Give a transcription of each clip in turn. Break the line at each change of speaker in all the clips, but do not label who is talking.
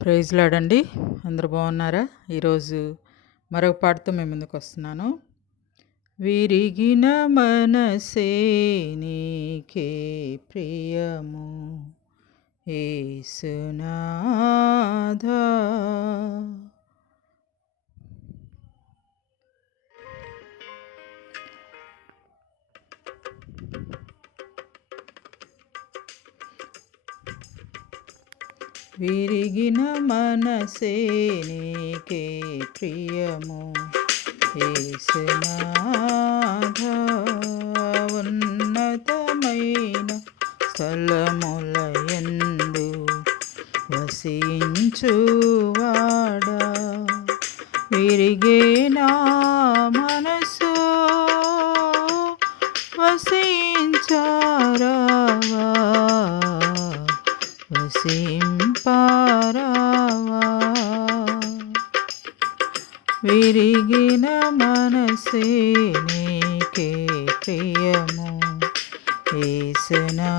Praise లాడండి. అందరు బాగున్నారా? ఈరోజు మరొక పాటతో మేము ముందుకు వస్తున్నాను. విరిగిన మనసే నీకే ప్రియము ఏసునాథా. విరిగిన మనసే నీకే ప్రియము. ఏసునాథ ఉన్నతమైన స్థలములయందు వసించువాడా. విరిగేనా మనసు విరిగిన మనసే నీకే ప్రియము. ఏసునాథా.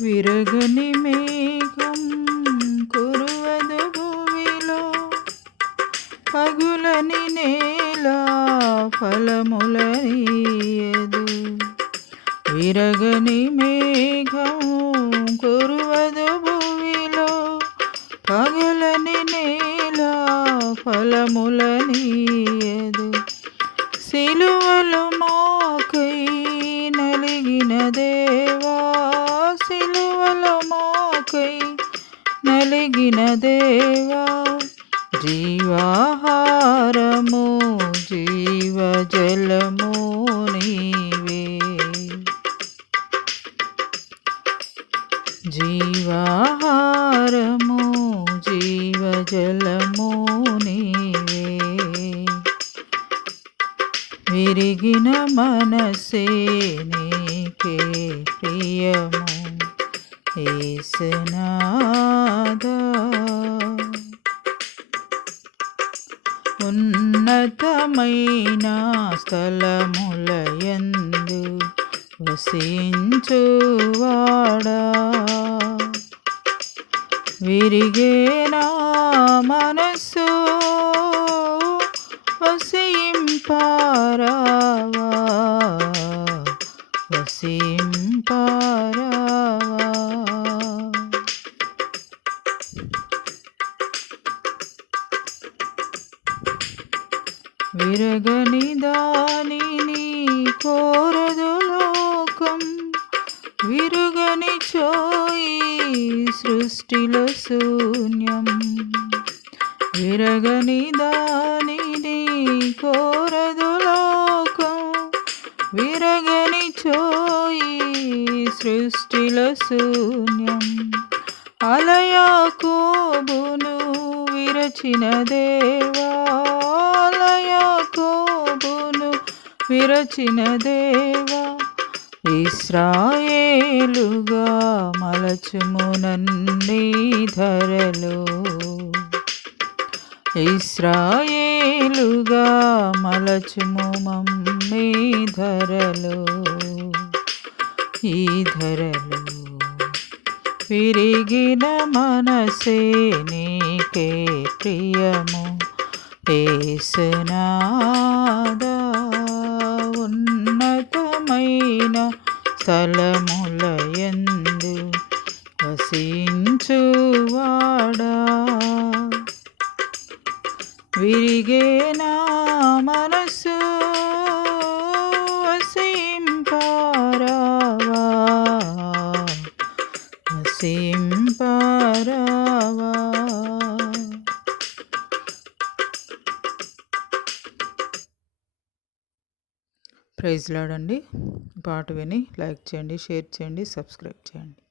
విరగని మేఘం కురువదు భూమిలో. పగులని నేల ఫలములనీయదు విరగని మేఘం కురువదు భూమిలో. పగులని నేల ఫలములనీయదు. సిలువలు మాకై నలిగిన దేవా. సిలువలు మాకై నలిగిన దేవా. జీవాహారము జీవజలము విరిగిన మనసే నీకే ప్రియము. ఏసునాదా ఉన్నతమైన స్థలములయందు వసించువాడా. విరిగే వసింపారావా వసింపారావా. విరగని దానిని కోరదు లోకం విరుగని చోయి సృష్టిలో శూన్యం. విరగని దా కోరదు లోకం విరగని చోయి సృష్టిల శూన్యం. అలయాకోబును విరచిన దేవాలయాకోబును విరచిన దేవా ఇస్రాయేలుగా మలచుము నన్నీ ఇస్రాయే మేలుగా మలచుము మమ్మీ ధరలో. ఈ ధరలో విరిగిన మనసే నీకే ప్రియము. ఏసునాదా ఉన్నతమైన స్థలములయందు వసించు విరిగే నా మనసు వసింపారావా వసింపారావా ప్రైజ్ లాడండి. పాట విని లైక్ చేయండి షేర్ చేయండి సబ్స్క్రైబ్ చేయండి.